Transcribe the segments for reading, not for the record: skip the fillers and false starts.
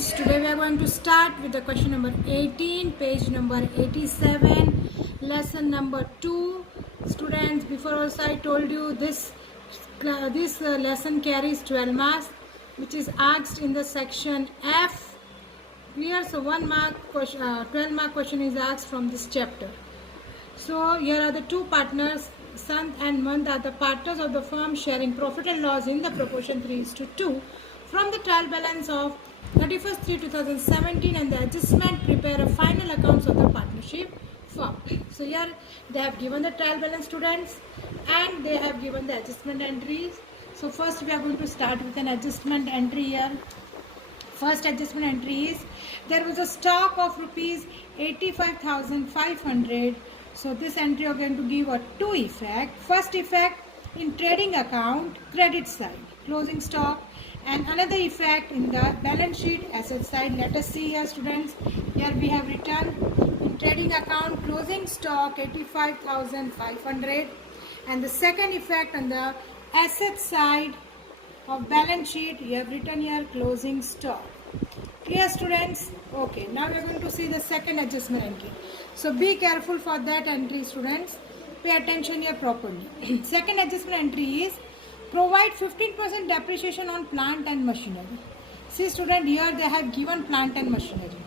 students, today we are going to start with the question number 18, page number 87, lesson number 2. Students, before also I told you this lesson carries 12 marks, which is asked in the section F. Clear? So 1 mark question, 12 mark question is asked from this chapter. So here are the two partners. Sun and month are the partners of the firm sharing profit and loss in the proportion 3:2 from the trial balance of 31st/3/2017 and the adjustment. Prepare a final accounts of the partnership firm. So here they have given the trial balance, students, and they have given the adjustment entries. So first we are going to start with an adjustment entry here. First adjustment entry is there was a stock of rupees 85,500. So this entry are going to give a two effect. First effect in trading account credit side, closing stock, and another effect in the balance sheet asset side. Let us see here, students. Here we have written in trading account closing stock 85,500, and the second effect on the asset side of balance sheet, you have written here closing stock. Clear, students? Okay, now we are going to see the second adjustment entry. So be careful for that entry, students. Pay attention here properly. Second adjustment entry is provide 15% depreciation on plant and machinery. See, student, here they have given plant and machinery.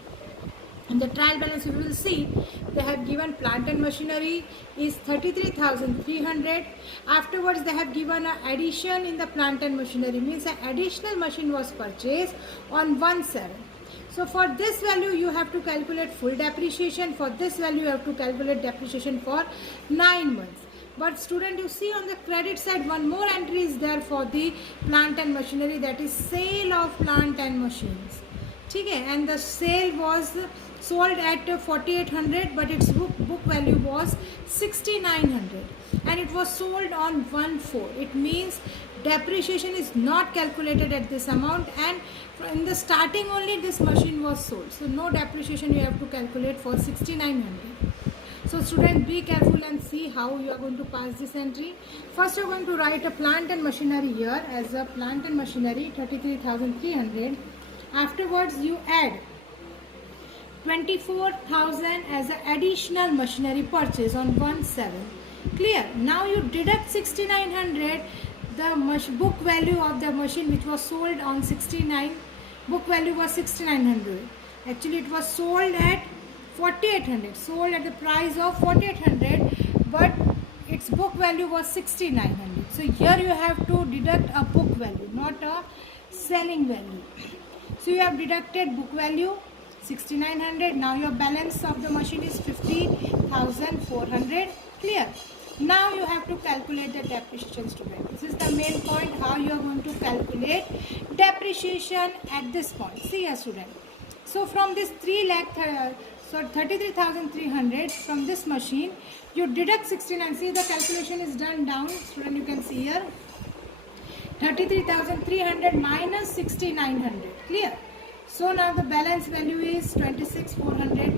In the trial balance, you will see they have given plant and machinery is 33,300. Afterwards, they have given an addition in the plant and machinery, means an additional machine was purchased on 1/7. So for this value, you have to calculate full depreciation. For this value, you have to calculate depreciation for 9 months. But student, you see on the credit side, one more entry is there for the plant and machinery, that is sale of plant and machines. Okay, and the sale was sold at 4,800, but its book value was 6,900, and it was sold on 1/4. It means depreciation is not calculated at this amount, and in the starting only this machine was sold. So no depreciation you have to calculate for 6,900. So students, be careful and see how you are going to pass this entry. First you are going to write a plant and machinery here as a plant and machinery 33,300. Afterwards you add 24,000 as an additional machinery purchase on 1/7. Clear? Now you deduct 6,900, the book value of the machine which was sold on 69. Book value was 6,900. Actually it was sold at 4,800. Sold at the price of 4,800, but its book value was 6,900. So here you have to deduct a book value, not a selling value. So you have deducted book value 6,900. Now your balance of the machine is 50,400. Clear? Now you have to calculate the depreciation, student. This is the main point, how you are going to calculate depreciation at this point. See here, student. So from this 33,300 from this machine, you deduct 69. See, the calculation is done down, student. You can see here 33,300 minus 6,900. Clear? So now the balance value is 26,400.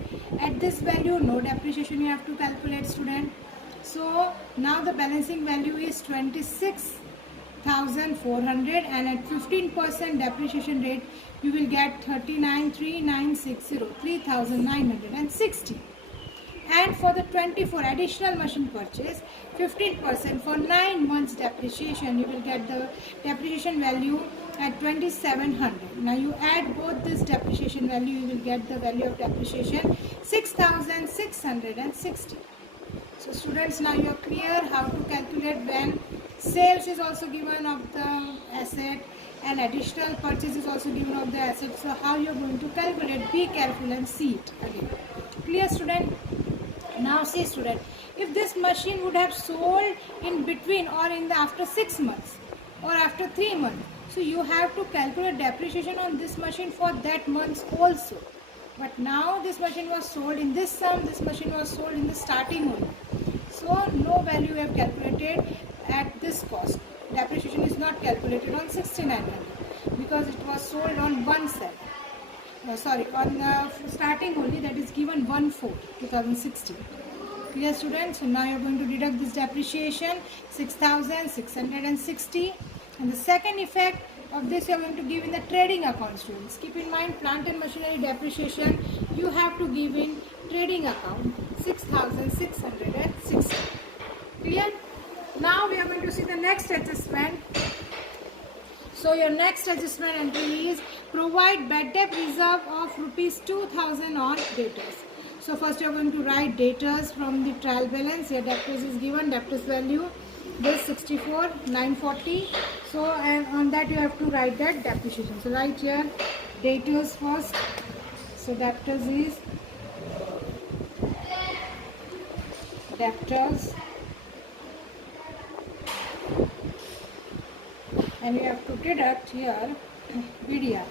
At this value, no depreciation you have to calculate, student. So now the balancing value is 26,400, and at 15% depreciation rate, you will get 39,3960, 3,960. And for the 24 additional machine purchase, 15% for 9 months depreciation, you will get the depreciation value at 2,700. Now you add both this depreciation value, you will get the value of depreciation 6,660. So students, now you are clear how to calculate when sales is also given of the asset and additional purchase is also given of the asset. So how you are going to calculate, be careful and see it again. Clear, student? Now see, student, if this machine would have sold in between or in the after 6 months or after 3 months, so you have to calculate depreciation on this machine for that month also. But now this machine was sold in this sum, this machine was sold in the starting only. So no value you have calculated at this cost. Depreciation is not calculated on 6,900 because it was sold on 1/7. On the starting only, that is given 1/4/2016. Clear, students? So now you are going to deduct this depreciation 6,660. And the second effect, of this you are going to give in the trading account, students. Keep in mind, plant and machinery depreciation you have to give in trading account 6,660. Clear? Now we are going to see the next adjustment. So your next adjustment entry is provide bad debt reserve of rupees 2,000 on debtors. So first you are going to write debtors from the trial balance. Your debtors is given, debtors value this 64,940. So and on that you have to write that depreciation. So write here debtors first. So debtors is debtors, and you have to deduct here BDR.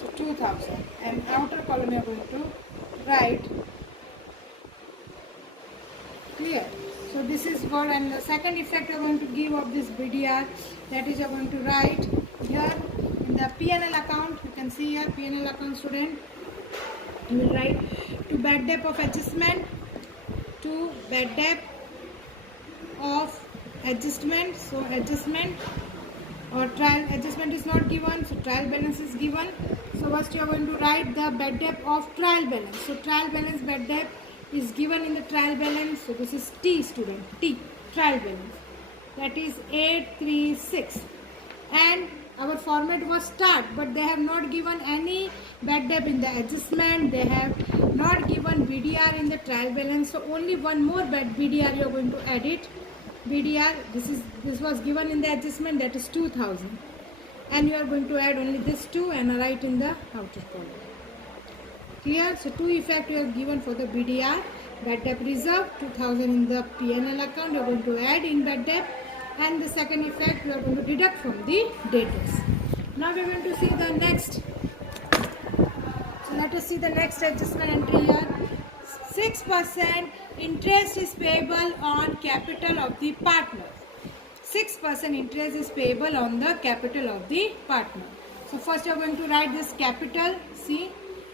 So 2,000, and outer column you are going to write. Clear? So this is what, and the second effect you are going to give of this BDR, that is you are going to write here in the P&L account. You can see here P&L account, student. You will write to bad debt of adjustment, to bad debt of adjustment. So adjustment or trial adjustment is not given, so trial balance is given. So first you are going to write the bad debt of trial balance. So trial balance bad debt is given in the trial balance. So this is T, student, T, trial balance, that is 836, and our format was start, but they have not given any bad debt in the adjustment. They have not given BDR in the trial balance. So only one more bad BDR you are going to add it. BDR, this was given in the adjustment, that is 2,000, and you are going to add only this 2 and write in the outer column. Clear? So two effect you have given for the BDR, bad debt reserve 2,000 in the P&L account you are going to add in bad debt, and the second effect you are going to deduct from the debtors. Now we are going to see the next. So let us see the next adjustment entry here. 6% interest is payable on capital of the partner. 6% interest is payable on the capital of the partner. So first you are going to write this capital. See,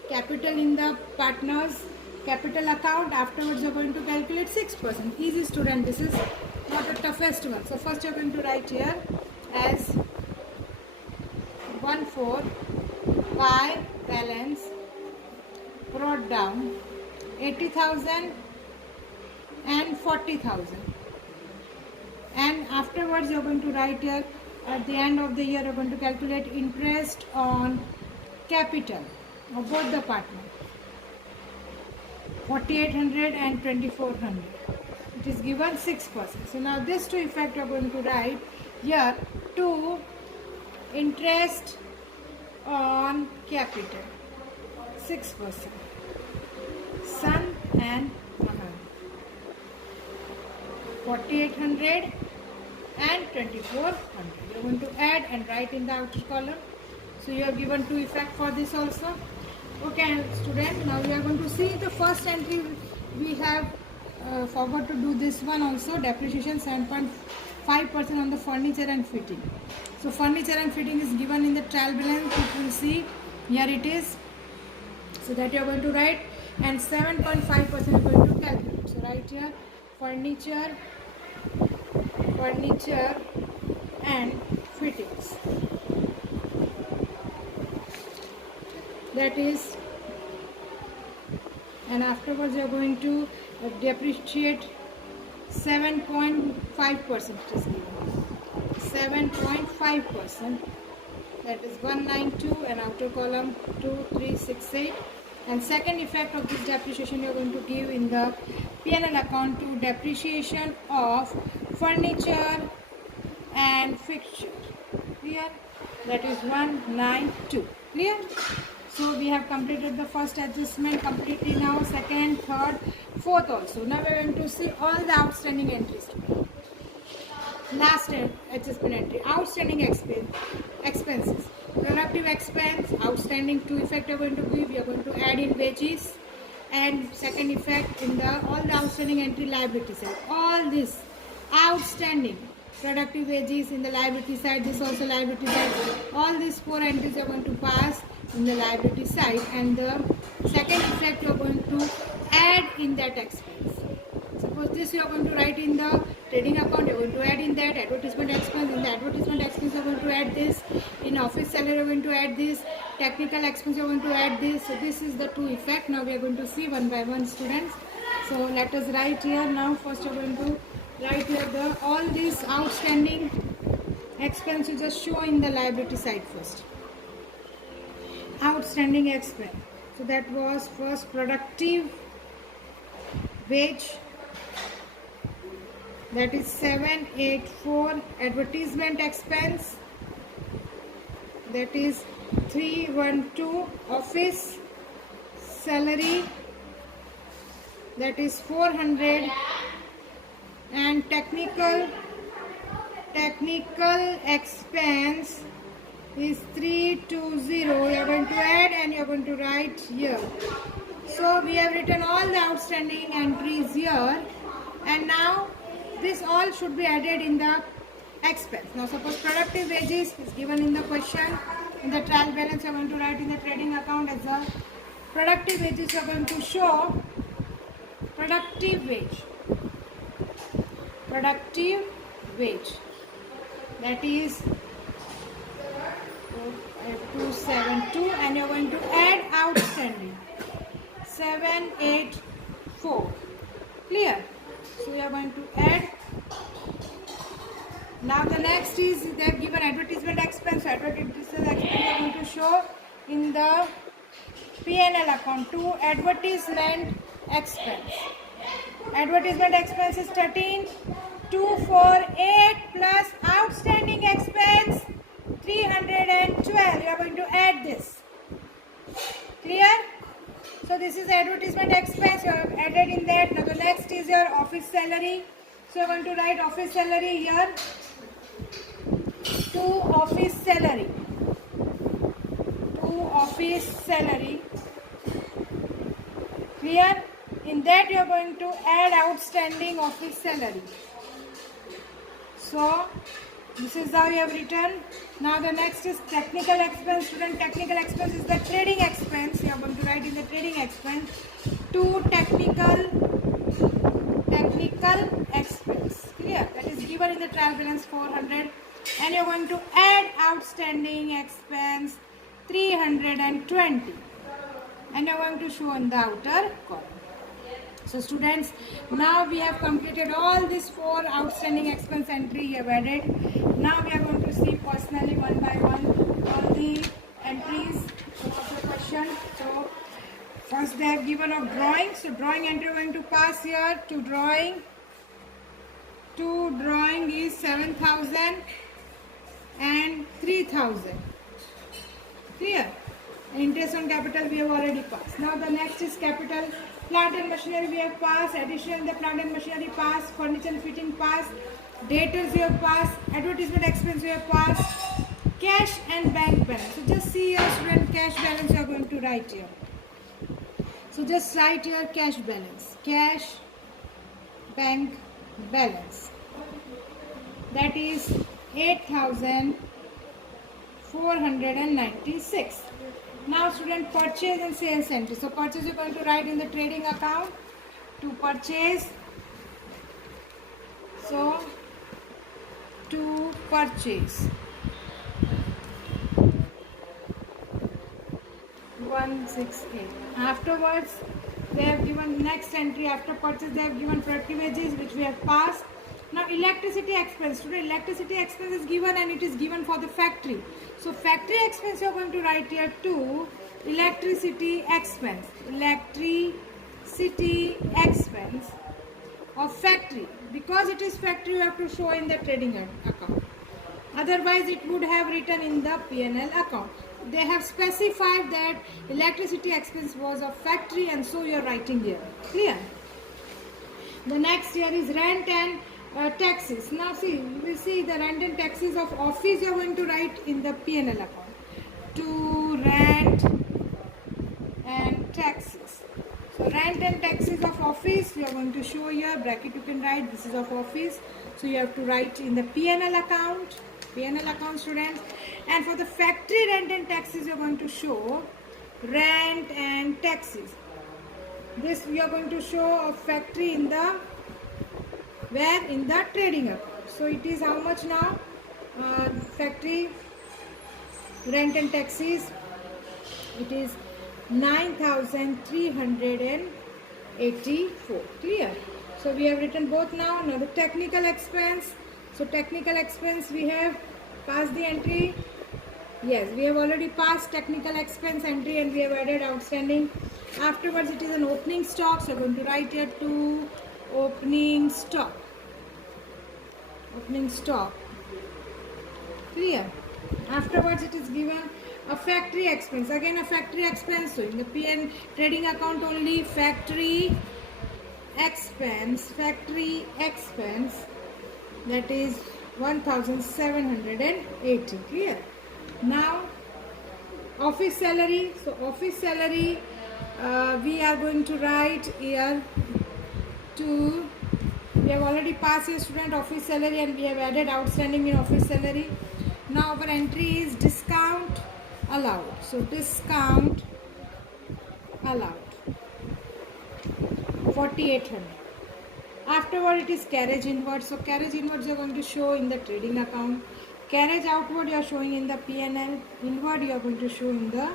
capital in the partner's capital account. Afterwards you are going to calculate 6%. Easy, student. This is not the toughest one. So first you are going to write here as 1/4 by balance brought down 80,000 and 40,000, and afterwards you are going to write here at the end of the year you are going to calculate interest on capital of both the partner, 4,800 and 2,400. It is given 6%. So now this two effect you are going to write here to interest on capital 6%. Son and Mahan, 4,800 and 2,400. You are going to add and write in the outer column. So you have given two effect for this also. Okay, student. Now we are going to see the first entry. We have forgot to do this one also. Depreciation 7.5% on the furniture and fitting. So furniture and fitting is given in the trial balance. You will see here it is. So that you are going to write, and 7.5% you are going to calculate. So write here furniture and fittings. That is, and afterwards you are going to depreciate 7.5%. It is given 7.5%. That is 192, and outer column 2368. And second effect of this depreciation you are going to give in the P&L account to depreciation of furniture and fixture. Clear? That is 192. Clear? So we have completed the first adjustment completely now. Second, third, fourth also. Now we are going to see all the outstanding entries. Last adjustment entry, outstanding expenses. Productive expense, outstanding, two effect you are going to give. You are going to add in wages, and second effect in the all the outstanding entry liability side. All this outstanding productive wages in the liability side, this also liability side. All these four entries you are going to pass in the liability side, and the second effect you are going to add in that expense. Suppose this you are going to write in the trading account, you're going to add in that. Advertisement expense, in the advertisement expense you're going to add this. In office salary you're going to add this. Technical expense you're going to add this. So this is the two effect. Now we are going to see one by one, students. So let us write here. Now first you're going to write here the all these outstanding expense you just show in the liability side first. Outstanding expense. So that was first productive wage, that is 784. Advertisement expense, that is 312. Office salary, that is 400. And technical expense is 320. You are going to add and you are going to write here. So we have written all the outstanding entries here, and now this all should be added in the expense. Now suppose productive wages is given in the question. In the trial balance you are going to write in the trading account as a productive wages. You are going to show productive wage, that is 272, and you are going to add outstanding 784. Clear? So you are going to add. Now the next is they have given advertisement expense. Advertisement expense you are going to show in the P&L account to advertisement expense. Advertisement expense is 13,248 plus outstanding expense 312. You are going to add this. Clear? So this is advertisement expense. You have added in that. Now the next is your office salary. So you are going to write office salary here. To office salary. Clear? In that you are going to add outstanding office salary. So this is how you have written. Now the next is technical expense. Student, technical expense is the trading expense. You are going to write in the trading expense to technical expense. Clear? That is given in the trial balance 400, and you are going to add outstanding expense 320, and you are going to show on the outer column. So students, now we have completed all these 4 outstanding expense entry you have added. Now we are going to see personally one by one all the entries of the question. So first they have given a drawing. So drawing entry we are going to pass here. To drawing is 7,000 and 3,000. Clear? Interest on capital we have already passed. Now the next is capital. Plant and machinery we have passed. Addition in the plant and machinery passed. Furniture and fitting passed. Debtors we have passed. Advertisement expense we have passed. Cash and bank balance. So just see here, student, cash balance you are going to write here. So just write here cash balance. Cash bank balance. That is 8,496. Now student, purchase and sales entry. So purchase you are going to write in the trading account. To purchase. So to purchase 168. Afterwards they have given next entry. After purchase they have given productive wages, which we have passed. Now electricity expense. Today electricity expense is given, and it is given for the factory. So factory expense you are going to write here to electricity expense. Electricity expense of factory. Because it is factory you have to show in the trading account. Otherwise it would have written in the P&L account. They have specified that electricity expense was of factory, and so you are writing here. Clear? The next here is rent and taxes. Now see, we see the rent and taxes of office you are going to write in the P&L account. To rent and taxes. So rent and taxes of office you are going to show here. Bracket you can write. This is of office. So you have to write in the P&L account. P&L account, students. And for the factory rent and taxes you are going to show rent and taxes. This we are going to show a factory in the Where? In the trading account. So it is how much now? Factory rent and taxes. It is 9,384. Clear? So we have written both now. Now the technical expense. So technical expense we have passed the entry. Yes, we have already passed technical expense entry and we have added outstanding. Afterwards it is an opening stock. So we are going to write here to opening stock. Opening stock. Clear? Afterwards it is given a factory expense. Again a factory expense. So in the PN trading account only factory expense that is 1,780. Clear? Now office salary. So office salary we are going to write here to, we have already passed here student office salary and we have added outstanding in office salary. Now our entry is discount allowed. So discount allowed 4,800. Afterward it is carriage inward. So carriage inwards you are going to show in the trading account. Carriage outward you are showing in the P&L. Inward you are going to show in the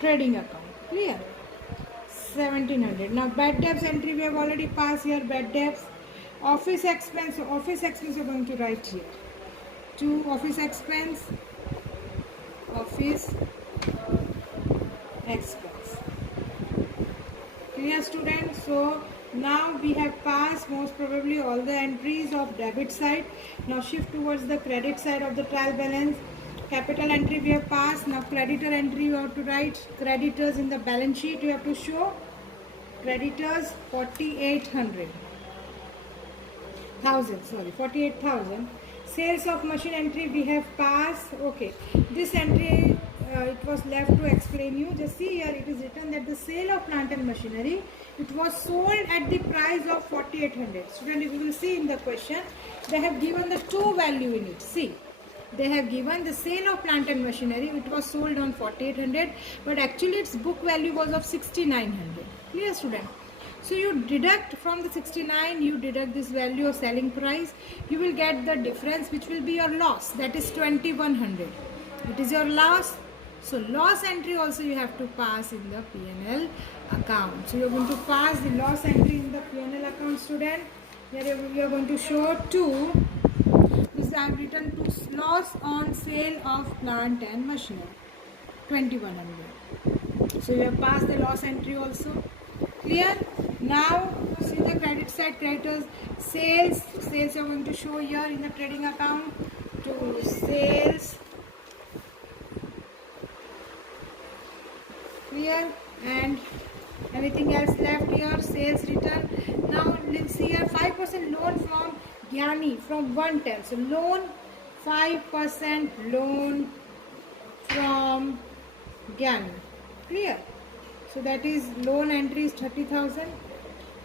trading account. Clear? 1,700. Now bad debts entry we have already passed here. Bad debts. Office expense. So office expense you are going to write here. To office expense. Office expense. Clear students? So now we have passed most probably all the entries of debit side. Now shift towards the credit side of the trial balance. Capital entry we have passed. Now creditor entry you have to write creditors in the balance sheet. You have to show creditors 48,000. Sales of machine entry we have passed. Okay, this entry it was left to explain you. Just see here it is written that the sale of plant and machinery, it was sold at the price of 4,800. Student, if you will see in the question, they have given the two value in it. See, they have given the sale of plant and machinery, it was sold on 4,800, but actually its book value was of 6,900. Clear student? So you deduct from the 69, you deduct this value of selling price, you will get the difference which will be your loss, that is 2,100. It is your loss. So loss entry also you have to pass in the P&L account. So you are going to pass the loss entry in the P&L account student. Here you are going to show 2. This I have written to loss on sale of plant and machinery, 2,100. So you have passed the loss entry also. Clear? Now see the credit side, creditors, sales you are going to show here in the trading account to sales. Clear? And anything else left here, sales return. Now let's see here 5% loan from Gyani from 110. So loan 5% loan from Gyani. Clear? So that is loan entry is 30,000.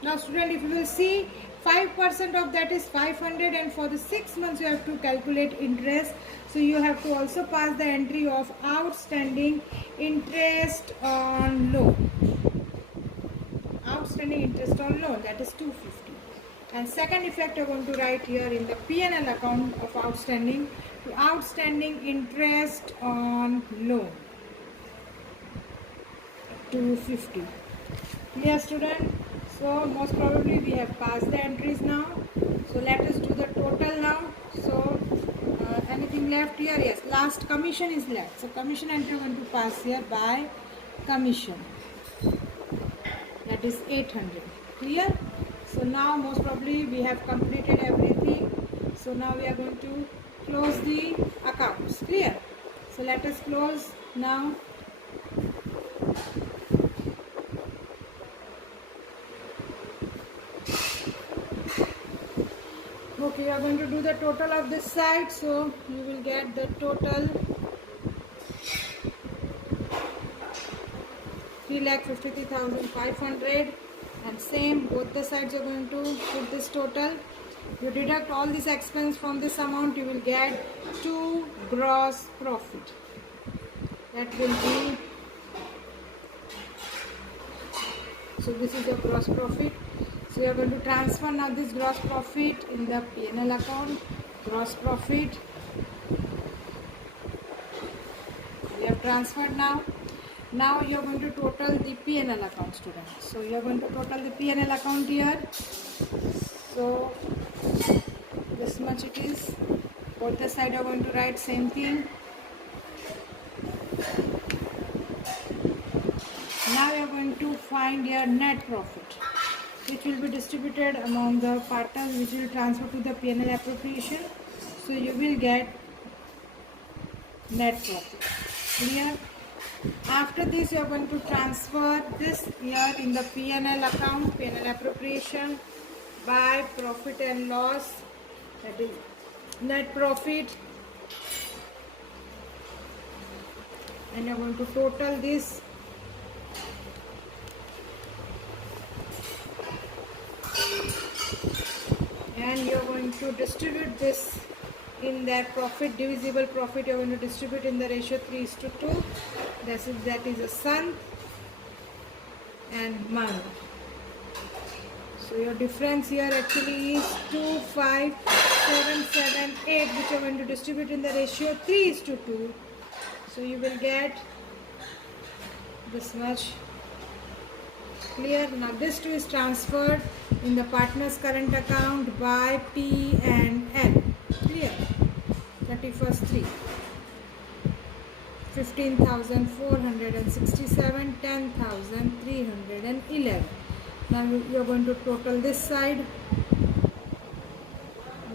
Now student, if you will see 5% of that is 500 and for the 6 months you have to calculate interest. So you have to also pass the entry of outstanding interest on loan. Outstanding interest on loan, that is 250. And second effect you are going to write here in the P&L account of outstanding to outstanding interest on loan, 250. Clear student? So most probably we have passed the entries now. So let us do the total now. So anything left here? Yes, last commission is left. So commission entry we are going to pass here by commission. That is 800. Clear? So now most probably we have completed everything. So now we are going to close the accounts. Clear? So let us close now. Okay, you are going to do the total of this side. So you will get the total 3,53,500, and same both the sides you are going to put this total. You deduct all this expense from this amount, you will get 2 gross profit. That will be, so this is your gross profit. So you are going to transfer now this gross profit in the P&L account. Gross profit we have transferred now. Now you are going to total the P&L account, students. So you are going to total the P&L account here. So this much it is. Both the side are going to write same thing. Now you are going to find your net profit, which will be distributed among the partners, which will transfer to the P&L appropriation. So you will get net profit. Clear? After this, you are going to transfer this here in the P&L account, P&L appropriation by profit and loss, that is net profit, and you are going to total this. And you are going to distribute this in that profit, divisible profit, you are going to distribute in the ratio 3:2. That is a son and month. So your difference here actually is 25778, which you are going to distribute in the ratio 3:2. So you will get this much. Clear? Now this too is transferred in the partner's current account by P and L. Clear? 31st 3. 15,467, 10,311. Now you are going to total this side.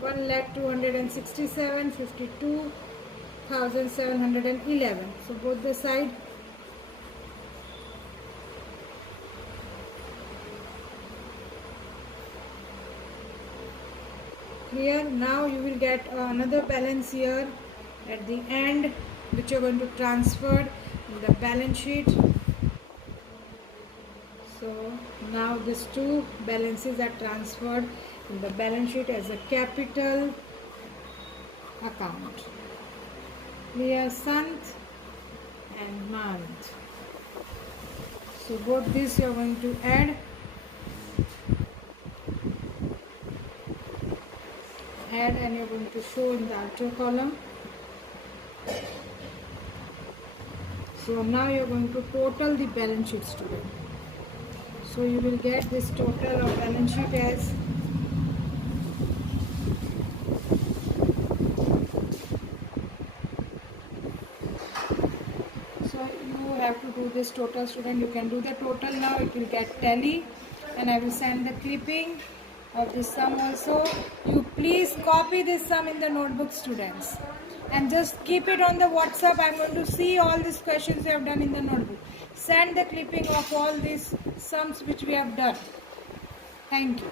1,267, 52,711. So both the side. Here now you will get another balance here at the end, which you are going to transfer in the balance sheet. So now these two balances are transferred in the balance sheet as a capital account. Clear? Month and month. So both this you are going to add. And you are going to show in the outer column. So now you are going to total the balance sheet, student. So you will get this total of balance sheet as you have to do this total, student. You can do the total now. It will get tally, and I will send the clipping of this sum also. You please copy this sum in the notebook, students, and just keep it on the WhatsApp. I am going to see all these questions you have done in the notebook. Send the clipping of all these sums which we have done. Thank you.